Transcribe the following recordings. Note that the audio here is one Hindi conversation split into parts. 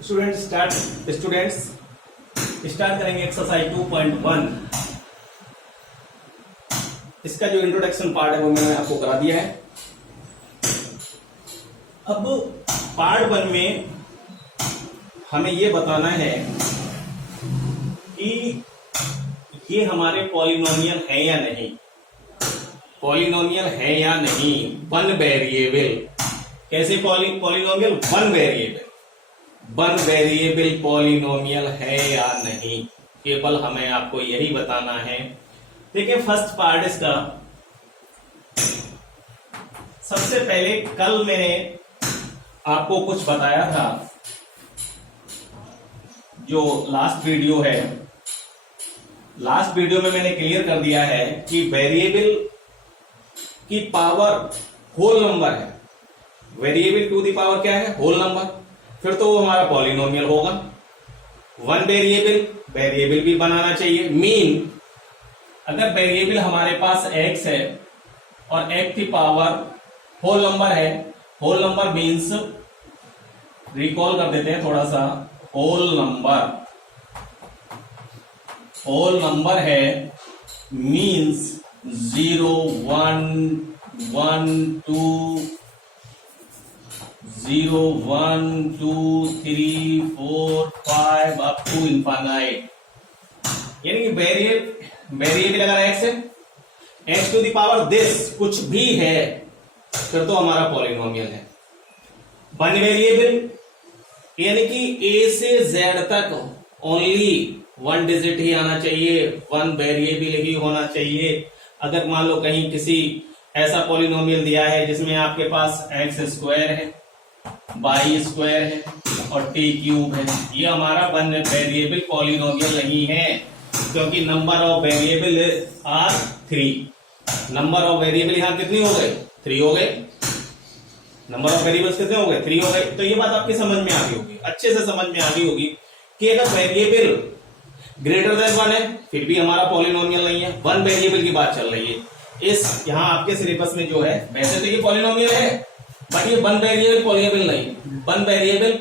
स्टूडेंट्स स्टार्ट करेंगे एक्सरसाइज 2.1। इसका जो इंट्रोडक्शन पार्ट है वो मैंने आपको करा दिया है। अब पार्ट 1 में हमें ये बताना है कि ये हमारे पॉलिनोमियल है या नहीं, पॉलिनोमियल है या नहीं। वन वेरिएबल, कैसे पॉलिनोमियल वन वेरिएबल पॉलिनोमियल है या नहीं, केवल हमें आपको यही बताना है। देखिए फर्स्ट पार्ट इसका, सबसे पहले कल मैंने आपको कुछ बताया था, जो लास्ट वीडियो है, लास्ट वीडियो में मैंने क्लियर कर दिया है कि वेरिएबल की पावर होल नंबर है। वेरिएबल टू दी पावर क्या है? Whole number. फिर तो वो हमारा पॉलिनोमियल होगा। वन वेरिएबल भी बनाना चाहिए। मीन अगर वेरिएबल हमारे पास x है और x की पावर होल नंबर है, होल नंबर मीन्स, रिकॉल कर देते हैं थोड़ा सा, होल नंबर है मीन्स 0 1 1 2 0 1 2 3 4 5 अप टू इनफाइनाइट। यानी कि वेरिएबल अगर x है, x to the power this कुछ भी है, फिर तो हमारा पॉलिनोमियल है। वन वेरिएबल यानी कि a से z तक ओनली वन डिजिट ही आना चाहिए, वन वेरिएबल ही होना चाहिए। अगर मान लो कहीं किसी ऐसा पॉलिनोमियल दिया है जिसमें आपके पास x स्क्वायर है, y स्क्वायर है और t क्यूब है, ये हमारा वन वेरिएबल पॉलिनोमियल नहीं है, क्योंकि number of variable are 3। Number of variable यहां कितनी हो गए? 3 हो गए। नंबर ऑफ वेरिएबल्स कितने हो गए? 3 हो गए। तो ये बात आपकी समझ में आ गई होगी, अच्छे से समझ में आ गई होगी कि अगर वेरिएबल ग्रेटर देन 1 है फिर भी हमारा पॉलिनोमियल नहीं है। वन वेरिएबल की बात चल रही है इस यहां आपके सिलेबस में जो है। वैसे तो ये पॉलिनोमियल है बट ये वन वेरिएबल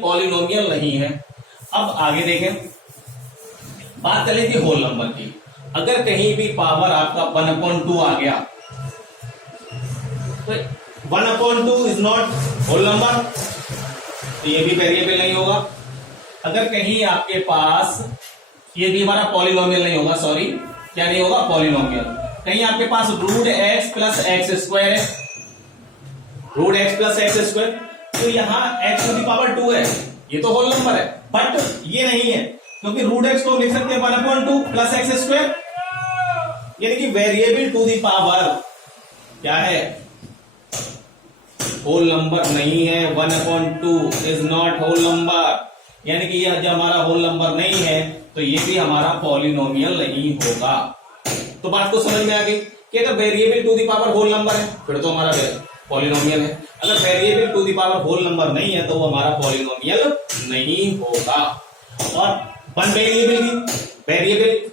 पॉलिनोमियल नहीं है। अब आगे देखें, बात करें कि होल नंबर की। अगर कहीं भी पावर आपका 1/2 आ गया तो 1/2 इज नॉट होल नंबर, तो ये भी वेरिएबल नहीं होगा। अगर कहीं आपके पास, ये भी हमारा पॉलिनोमियल नहीं होगा, सॉरी क्या नहीं होगा? पॉलिनोमियल। कहीं आपके पास root X plus X square है, root X plus X square, तो यहां एक्स टू दी पावर 2 है, ये तो होल नंबर है। बट ये नहीं है, क्योंकि रूट एक्स को लिख सकते हैं 1/2 प्लस एक्स स्क्वायर, यानी कि वेरिएबल टू दी पावर क्या है? होल नंबर नहीं है। 1/2 इज नॉट होल नंबर, यानी कि यह जब हमारा होल नंबर नहीं है तो ये भी हमारा पॉलिनोमियल नहीं होगा। तो बात को समझ में आ गई कि अगर variable to the power whole number है फिर तो हमारा पॉलिनोमियल है। अगर variable to the power whole number नहीं है तो वो हमारा पॉलिनोमियल नहीं होगा। और वन वेरिएबल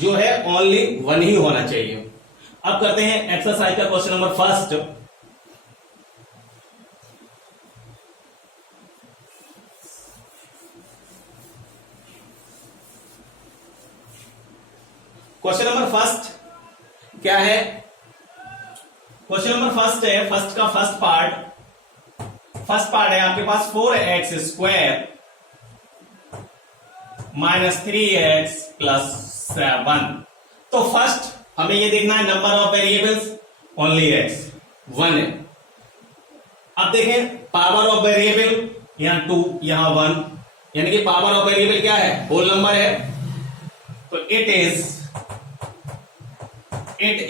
जो है ओनली वन ही होना चाहिए। अब करते हैं एक्सरसाइज का question number first. Question number first क्या है? क्वेश्चन नंबर फर्स्ट है, फर्स्ट का फर्स्ट पार्ट है आपके पास 4x square minus 3x plus 7। तो फर्स्ट हमें ये देखना है number of variables, only x 1 है। अब देखें पावर ऑफ वेरिएबल, यहां 2 यहां 1, यानी कि पावर ऑफ वेरिएबल क्या है? होल नंबर है। तो इट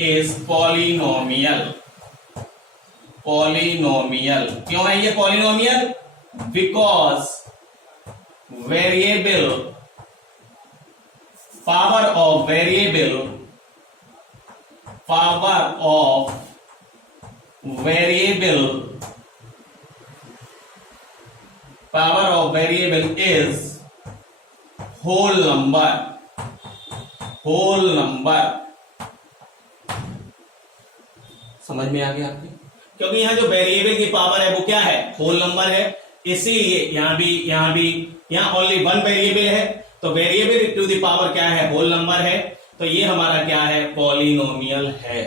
इज पॉलिनोमियल। क्यों है ये polynomial? Because variable, power of variable is whole number. समझ में आ गया आपके? क्योंकि यहां जो वेरिएबल की पावर है वो क्या है? होल नंबर है। इसीलिए यहां भी यहां ओनली वन वेरिएबल है, तो वेरिएबल टू द पावर क्या है, होल नंबर है, तो ये हमारा क्या है, पॉलिनोमियल है।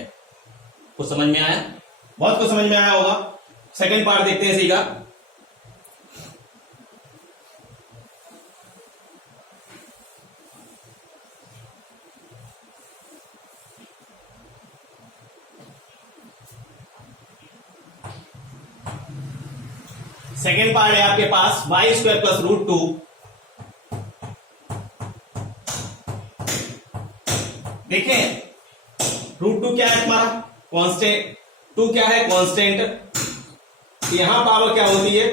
कुछ समझ में आया? बहुत कुछ समझ में आया होगा। सेकंड पार्ट देखते हैं इसी का। सेकेंड पार्ट है आपके पास Y square plus root two. देखें, रूट टू क्या है तुम्हारा, कांस्टेंट, टू क्या है, कांस्टेंट। यहां पावर क्या होती है,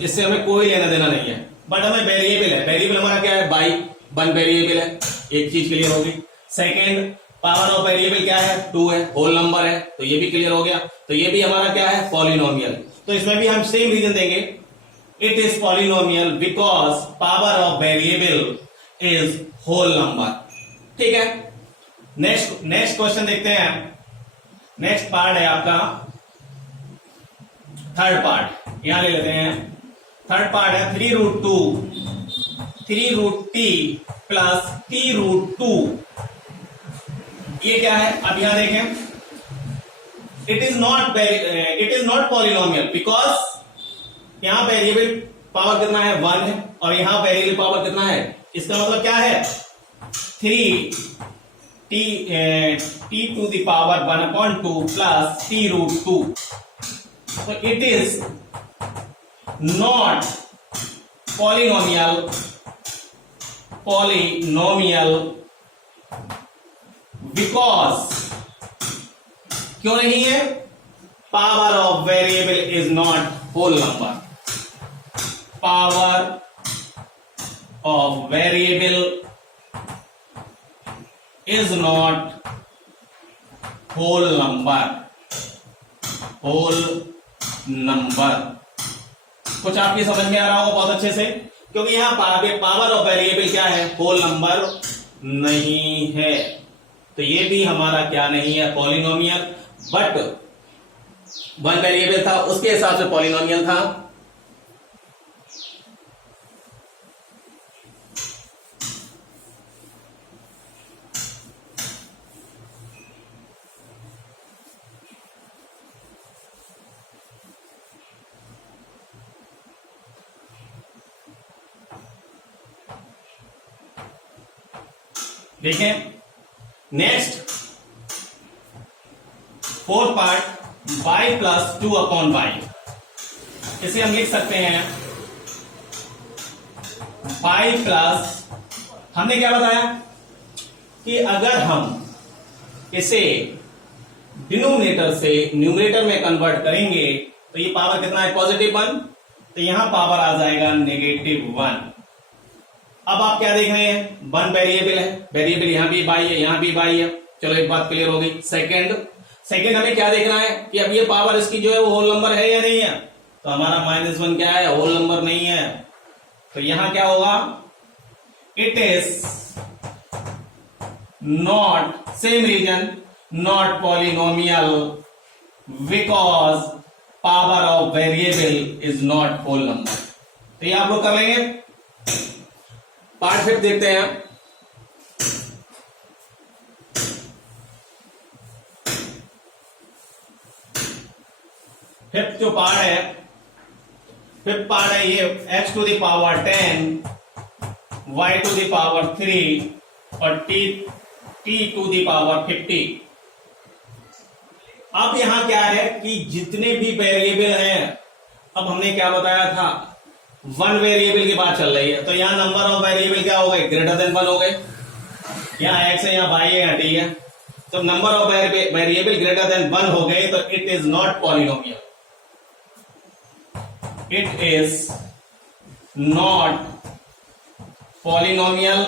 इससे हमें कोई लेना देना नहीं है, बट हमें वेरिएबल है, वेरिएबल हमारा क्या है, बाई, वन वेरिएबल है, एक चीज क्लियर होगी। सेकेंड, पावर ऑफ वेरिएबल क्या है, टू है, होल नंबर है, तो ये भी क्लियर हो गया। तो ये भी हमारा क्या है, पॉलिनोमियल। तो इसमें भी हम सेम रीजन देंगे, it is polynomial because power of variable is whole number. ठीक है, नेक्स्ट क्वेश्चन देखते हैं। नेक्स्ट पार्ट है आपका थर्ड पार्ट, यहां ले लेते हैं। थर्ड पार्ट है 3 root t plus T root two. ये क्या है, अब यहां देखें, it is not polynomial because यहां वेरिएबल पावर कितना है, 1 है, और यहां वेरिएबल पावर कितना है, इसका मतलब क्या है, 3 T to the power 1/2 plus T root two. तो it is not polynomial because, क्यों नहीं है, power of variable is not whole number, power of variable is not whole number. कुछ आपकी समझ में आ रहा होगा बहुत अच्छे से, क्योंकि यहां पावर ऑफ वेरिएबल क्या है, होल नंबर नहीं है। तो ये भी हमारा क्या नहीं है, पॉलिनोमियल, बट वन वेरिएबल था, उसके हिसाब से पॉलिनोमियल था। देखें, next fourth part y plus 2/y। इसे हम लिख सकते हैं y प्लस, हमने क्या बताया कि अगर हम इसे डिनोमिनेटर से न्यूमरेटर में कन्वर्ट करेंगे तो ये पावर कितना है, +1, तो यहां पावर आ जाएगा -1। अब आप क्या देख रहे हैं, वन वेरिएबल है, वेरिएबल यहां भी बाई है, यहां भी बाई है। चलो एक बात क्लियर हो गई। सेकंड हमें क्या देखना है कि अब ये पावर इसकी जो है वो होल नंबर है या नहीं है, तो हमारा -1 क्या है, होल नंबर नहीं है। तो यहां क्या होगा, it is not, same reason, not polynomial because power of variable is not whole number. तो ये आप लोग कर लेंगे। पार्ट 5 देखते हैं। फिफ्थ जो पार्ट है, फिफ्थ पार्ट है ये x to the power 10, y to the power 3 और t टू द पावर 50। अब यहां क्या है कि जितने भी वेरिएबल हैं, अब हमने क्या बताया था, वन वेरिएबल की बात चल रही है, तो यहां नंबर ऑफ वेरिएबल क्या हो गए, >1 हो गए। यहां x है, यहां y है, यहां t है, तो नंबर ऑफ वेरिएबल >1 हो गए, तो it is not polynomial. It is not polynomial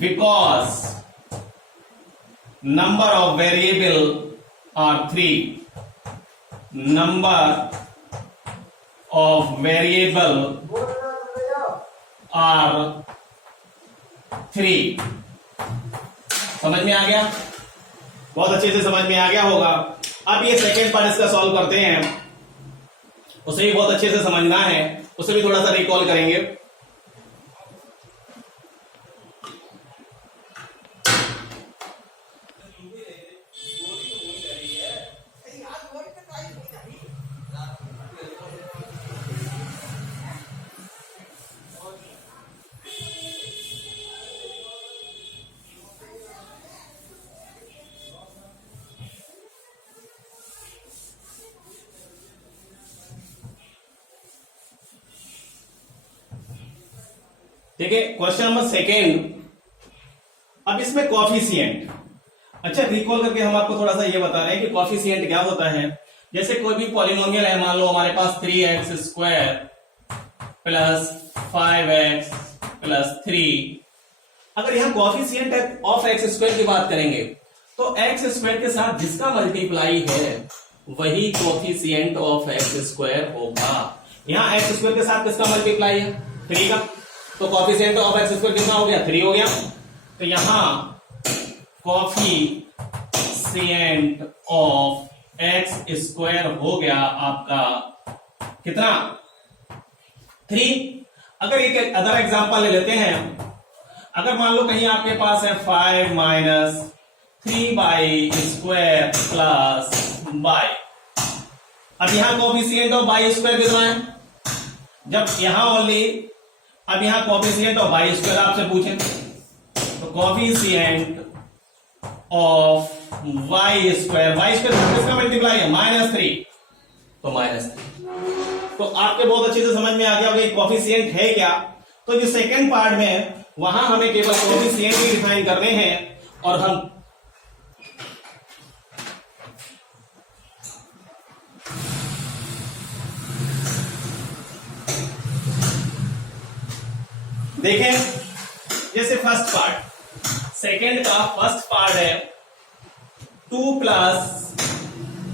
because number of variable are 3, number of variable are 3। समझ में आ गया, बहुत अच्छे से समझ में आ गया होगा। अब ये सेकेंड पार्ट इसका सॉल्व करते हैं। उसे भी बहुत अच्छे से समझना है, उसे भी थोड़ा सा रिकॉल करेंगे। ठीक है, क्वेश्चन नंबर सेकेंड। अब इसमें कॉफिशिएंट, अच्छा रिकॉल करके हम आपको थोड़ा सा ये बता रहे हैं कि कॉफिशिएंट क्या होता है। जैसे कोई भी पॉलिनोमियल है, मान लो हमारे पास 3x square plus 5x plus 3। अगर यहां कॉफिशिएंट ऑफ एक्स स्क्वायर की बात करेंगे तो एक्स स्क्वायर के साथ जिसका मल्टीप्लाई है वही कॉफिशिएंट ऑफ एक्स स्क्वायर होगा। यहां एक्स स्क्वायर के साथ किसका मल्टीप्लाई है? 3 का, तो कॉफिशिएंट ऑफ एक्स स्क्वायर कितना हो गया? 3 हो गया। तो यहां कॉफिशिएंट ऑफ एक्स स्क्वायर हो गया आपका कितना? 3। अगर एक अदर एग्जांपल ले लेते हैं, अगर मान लो कहीं आपके पास है 5 माइनस 3 स्क्वायर प्लस बाई। अब यहां कॉफिशिएंट ऑफ बाई स्क्वायर कितना है? जब यहां ओनली, अब यहां कॉफिशिएंट ऑफ बाई स्क्वायर आपसे पूछे तो कॉफिशिएंट ऑफ वाई स्क्वायर किसका मल्टीप्लाई है? -3, तो -3। तो आपके बहुत अच्छे से समझ में आ गया होगा कॉफिशिएंट है क्या। तो जो सेकंड पार्ट में वहां हमें केवल कॉफिशिएंट ही डिफाइन करने हैं और हम देखें। जैसे फर्स्ट पार्ट, सेकंड का फर्स्ट पार्ट है 2 plus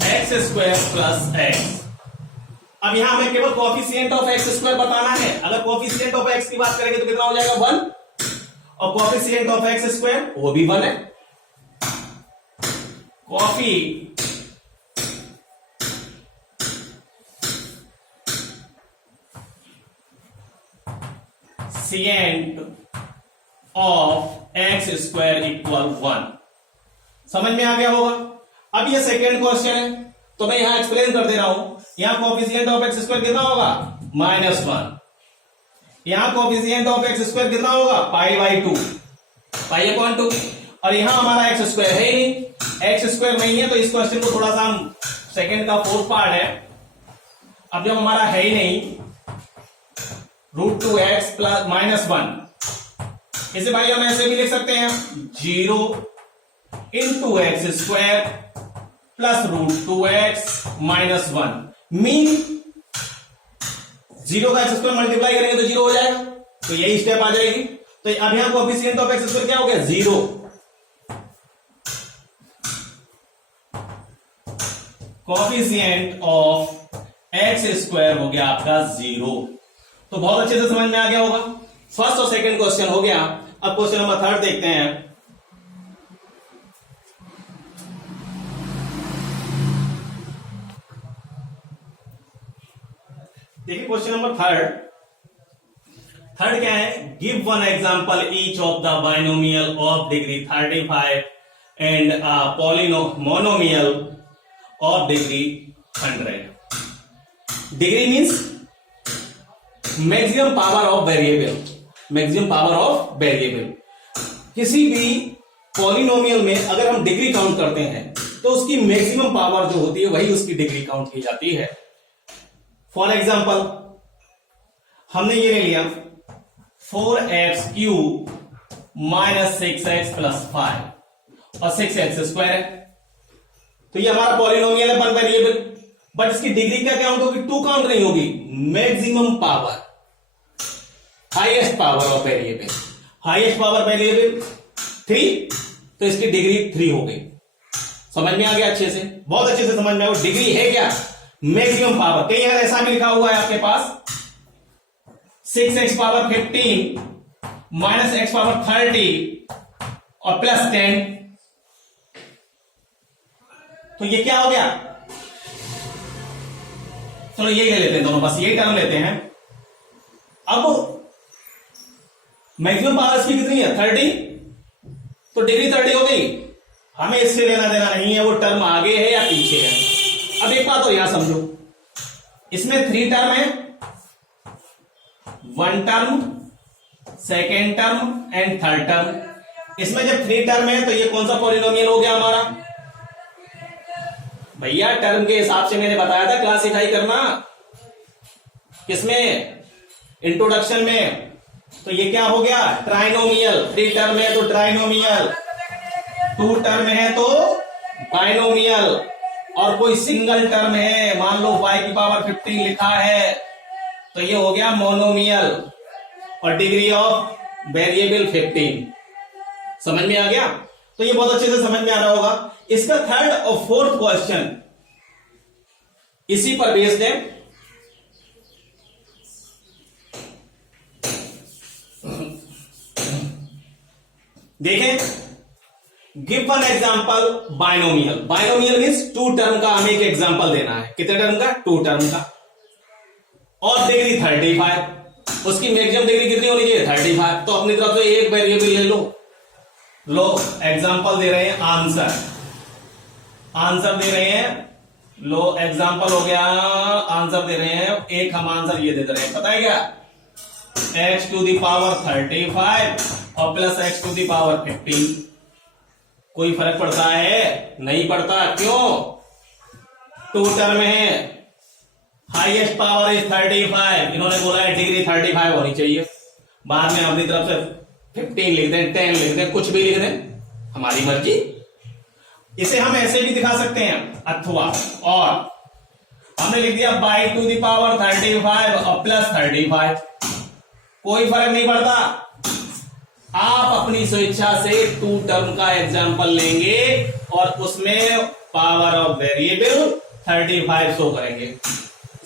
X square plus x. अब यहां हमें केवल कॉफिशिएंट ऑफ एक्स स्क्वायर बताना है। अगर कॉफिशिएंट ऑफ एक्स की बात करेंगे तो कितना हो जाएगा? 1। और कॉफिशिएंट ऑफ एक्स स्क्वायर वो भी 1 है। Coefficient of x square equal 1। समझ में आ गया होगा। अब ये सेकेंड क्वेश्चन है तो मैं यहां एक्सप्लेन कर दे रहा हूं। यहां कॉफिशिएंट ऑफ एक्स स्क्वायर कितना होगा? -1। यहां कॉफिशिएंट ऑफ एक्स स्क्वायर कितना होगा? π/2, π/2। और यहां हमारा एक्स स्क्वायर है ही नहीं, एक्स स्क्वायर नहीं है तो इस क्वेश्चन को थोड़ा सा हम, सेकेंड का फोर्थ पार्ट है। अब जब हमारा है ही नहीं √2x प्लस -1, इसे भाई हम ऐसे भी लिख सकते हैं 0 into x square plus √2x -1। Mean 0 का एक्स स्क्वायर मल्टीप्लाई करेंगे तो 0 हो जाएगा, तो यही स्टेप आ जाएगी। तो अब यहां कोएफिशिएंट ऑफ एक्स स्क्वायर क्या हो गया? 0। कोएफिशिएंट ऑफ एक्स स्क्वायर हो गया आपका 0। तो बहुत अच्छे से समझ में आ गया होगा। फर्स्ट और सेकंड क्वेश्चन हो गया। अब क्वेश्चन नंबर 3 देखते हैं। देखिए क्वेश्चन नंबर 3 क्या है? Give one example each of the binomial of degree 35 and monomial of degree 100। Degree means maximum power of variable, maximum power of variable. किसी भी पॉलिनोमियल में अगर हम डिग्री काउंट करते हैं तो उसकी मैक्सिमम पावर जो होती है वही उसकी डिग्री काउंट की जाती है। फॉर एग्जाम्पल हमने ये ले लिया 4x³ - 6x + 5 और 6x स्क्वायर है। तो ये हमारा पॉलिनोमियल है, 1 वेरिएबल, बट इसकी डिग्री क्या काउंट होगी? 2 काउंट नहीं होगी, maximum power, highest power of variable. Highest power variable 3, तो इसकी डिग्री 3 हो गई। समझ में आ गया अच्छे से? बहुत अच्छे से समझ में आया। डिग्री है क्या? Maximum power. कहीं यार ऐसा भी लिखा हुआ है आपके पास 6x पावर 15 - x पावर 30 और +10, तो ये क्या हो गया? चलो यही ले लेते हैं दोनों, बस यही टर्म लेते हैं। अब मैक्सिमम पावर इसकी कितनी है 30, तो डिग्री 30 हो गई, हमें इससे लेना देना नहीं है वो टर्म आगे है या पीछे है। अब एक बात और यहां समझो, इसमें 3 टर्म है, 1 term, second term and third term. इसमें जब 3 टर्म है तो ये कौन सा पॉलिनोमियल हो गया हमारा भैया? टर्म के हिसाब से मैंने बताया था क्लासिफाई करना, किसमें? इंट्रोडक्शन में। तो ये क्या हो गया? ट्राइनोमियल। 3 टर्म है तो ट्राइनोमियल, 2 टर्म है तो बाइनोमियल, और कोई सिंगल टर्म है, मान लो y की पावर 15 लिखा है, तो ये हो गया मोनोमियल, और डिग्री ऑफ वेरिएबल 15। समझ में आ गया? तो ये बहुत अच्छे से समझ में आ रहा होगा। इसका थर्ड और फोर्थ क्वेश्चन इसी पर बेस्ड है। देखें, give one example binomial. Binomial means 2 term का हमें एक एग्जांपल देना है। कितने टर्म का? 2 टर्म का, और डिग्री 35। उसकी मैक्सिमम डिग्री कितनी होनी चाहिए? 35। तो अपनी तरफ से एक वेरिएबल ले लो। लो एग्जांपल दे रहे हैं, आंसर दे रहे हैं। लो एग्जांपल हो गया, आंसर दे रहे हैं। एक हम आंसर ये दे रहे हैं, पता है क्या? x टू द पावर 35 और plus x to the power 15। कोई फर्क पड़ता है? नहीं पड़ता। क्यों? 2 टर्म है, हाईएस्ट पावर इज 35। इन्होंने बोला है डिग्री 35 होनी चाहिए। बाद में अपनी तरफ से 15 लिख दें, 10 लिख दें, कुछ भी लिख दें, हमारी मर्जी। इसे हम ऐसे भी दिखा सकते हैं, अथवा और हमने लिख दिया बाई टू द पावर 35 और प्लस 35। कोई फर्क नहीं पड़ता। आप अपनी स्वेच्छा से 2 टर्म का एग्जांपल लेंगे और उसमें पावर ऑफ वेरिएबल 35 शो करेंगे।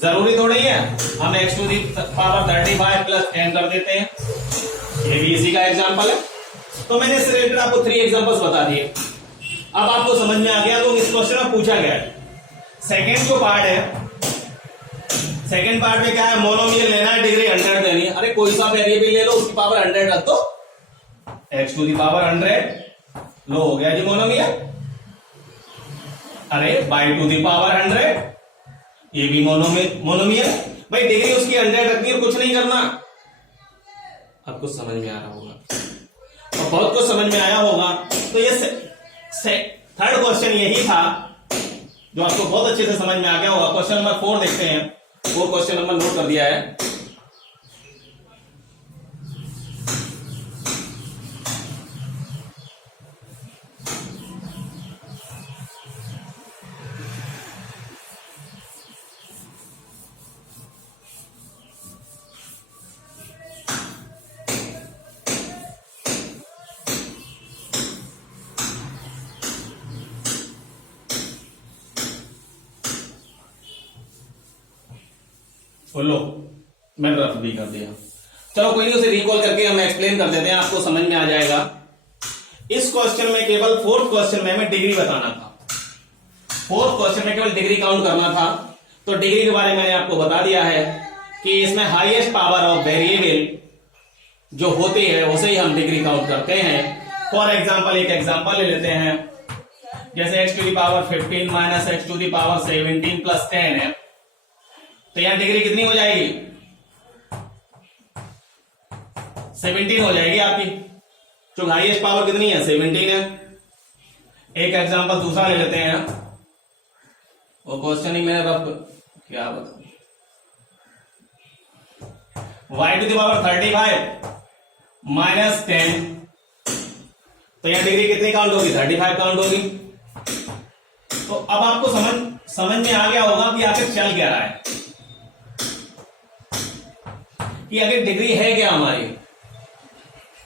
जरूरी थोड़ी है हम x to the power 35 plus 10 कर देते हैं। ये भी इसी का एग्जांपल है। तो मैंने इससे रिलेटेड आपको 3 एग्जांपल्स बता दिए। अब आपको समझ में आ गया तो इस क्वेश्चन में पूछा गया है। सेकेंड जो पार्ट है, सेकेंड पार्ट में क्या है? मोनोमियल लेना है, डिग्री 100 देनी है। अरे कोई सा वेरिएबल ले लो, उसकी पावर 100 रख दो, x टू दी पावर 100 लो, हो गया जी मोनोमियल। अरे बाई टू दी पावर 100 ये भी मोनोमियल। भाई डिग्री उसकी 100 रखनी है, कुछ नहीं करना। अब कुछ समझ में आ रहा होगा और बहुत कुछ समझ में आया होगा। तो ये थर्ड क्वेश्चन यही था जो आपको बहुत अच्छे से समझ में आ गया होगा। क्वेश्चन नंबर 4 देखते हैं। 4 क्वेश्चन नंबर नोट कर दिया है। लो मैंने रफ भी कर दिया। चलो कोई नहीं, उसे रिकॉल करके हम एक्सप्लेन कर देते हैं, आपको समझ में आ जाएगा। इस क्वेश्चन में केवल 4th क्वेश्चन में हमें डिग्री बताना था। 4th क्वेश्चन में केवल डिग्री काउंट करना था। तो डिग्री के बारे में मैंने आपको बता दिया है कि इसमें हाईएस्ट पावर ऑफ वेरिएबल जो होती है उसे ही हम डिग्री काउंट करते हैं। फॉर एग्जाम्पल एक एग्जाम्पल ले लेते हैं, जैसे x to the power 15 minus x to the power 17 plus 10 है। तो यहां डिग्री कितनी हो जाएगी? 17 हो जाएगी आपकी, जो हाईएस्ट पावर कितनी है? 17 है। एक एग्जांपल दूसरा ले लेते हैं। वो क्वेश्चन ही मैंने रब क्या बता, y to the power 35 minus 10। तो यहां डिग्री कितनी काउंट होगी? 35 काउंट होगी। तो अब आपको समझ में आ गया होगा कि आखिर चल क्या रहा है, कि अगर डिग्री है क्या हमारी।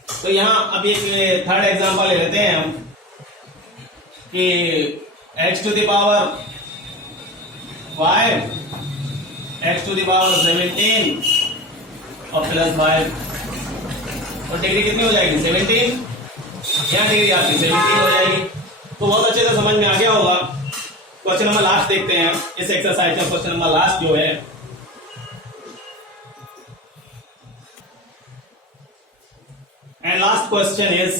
तो यहां अब एक थर्ड एग्जांपल ले लेते हैं हम कि x to the power 5, x to the power 17 और प्लस 5। तो डिग्री कितनी हो जाएगी? 17। यहां डिग्री आपकी 17 हो जाएगी। तो बहुत अच्छे से समझ में आ गया होगा। क्वेश्चन नंबर लास्ट देखते हैं इस एक्सरसाइज में। क्वेश्चन नंबर लास्ट जो है last question is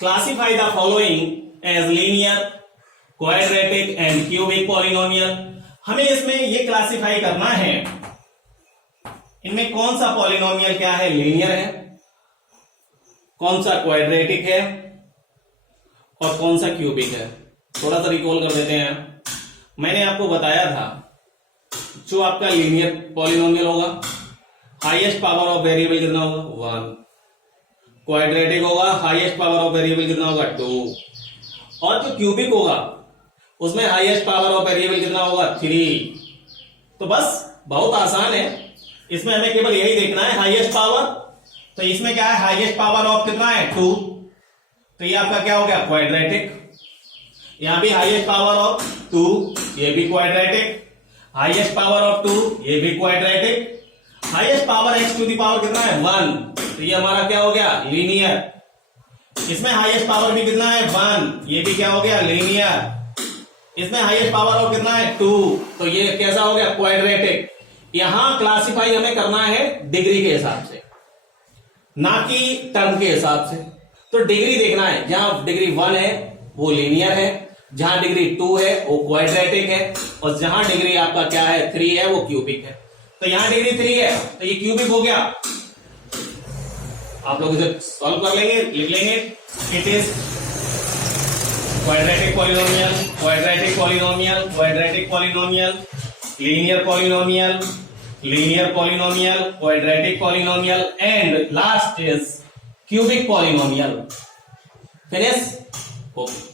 classify the following as linear, quadratic and cubic polynomial. हमें इसमें ये क्लासिफाई करना है, इनमें कौन सा पॉलिनोमियल क्या है, लीनियर है, कौन सा क्वाड्रेटिक है और कौन सा क्यूबिक है. थोड़ा सा रिकॉल कर देते हैं. मैंने आपको बताया था जो आपका लीनियर पॉलिनोमियल होगा, हाईएस्ट पावर ऑफ वेरिएबल कितना होगा 1. क्वाड्रेटिक होगा, हाईएस्ट पावर ऑफ वेरिएबल कितना होगा 2. और जो क्यूबिक होगा उसमें हाईएस्ट पावर ऑफ वेरिएबल कितना होगा 3. तो बस बहुत आसान है, इसमें हमें केवल यही देखना है हाईएस्ट पावर. तो इसमें क्या है, हाईएस्ट पावर ऑफ कितना है 2, तो ये आपका क्या हो गया क्वाड्रेटिक. यहां भी हाईएस्ट पावर ऑफ 2, ये भी क्वाड्रेटिक. हाईएस्ट पावर ऑफ 2, ये भी quadratic. Highest power x to the power कितना है 1, तो ये हमारा क्या हो गया लीनियर. इसमें हाईएस्ट पावर भी कितना है 1, ये भी क्या हो गया लीनियर. इसमें हाईएस्ट पावर ऑफ कितना है 2, तो ये कैसा हो गया क्वाड्रेटिक. यहां क्लासिफाई हमें करना है डिग्री के हिसाब से, ना कि टर्म के हिसाब से. तो डिग्री देखना है, जहां डिग्री 1 है वो लीनियर है, जहां डिग्री 2 है वो क्वाड्रेटिक है, और जहां डिग्री आपका क्या है 3 है वो क्यूबिक है. तो यहां डिग्री 3 है तो ये क्यूबिक हो गया. आप लोग इसे सॉल्व कर लेंगे, लिख लेंगे. It is quadratic polynomial, quadratic polynomial, quadratic polynomial, linear polynomial, linear polynomial, quadratic polynomial, and last is cubic polynomial. Finish? Okay.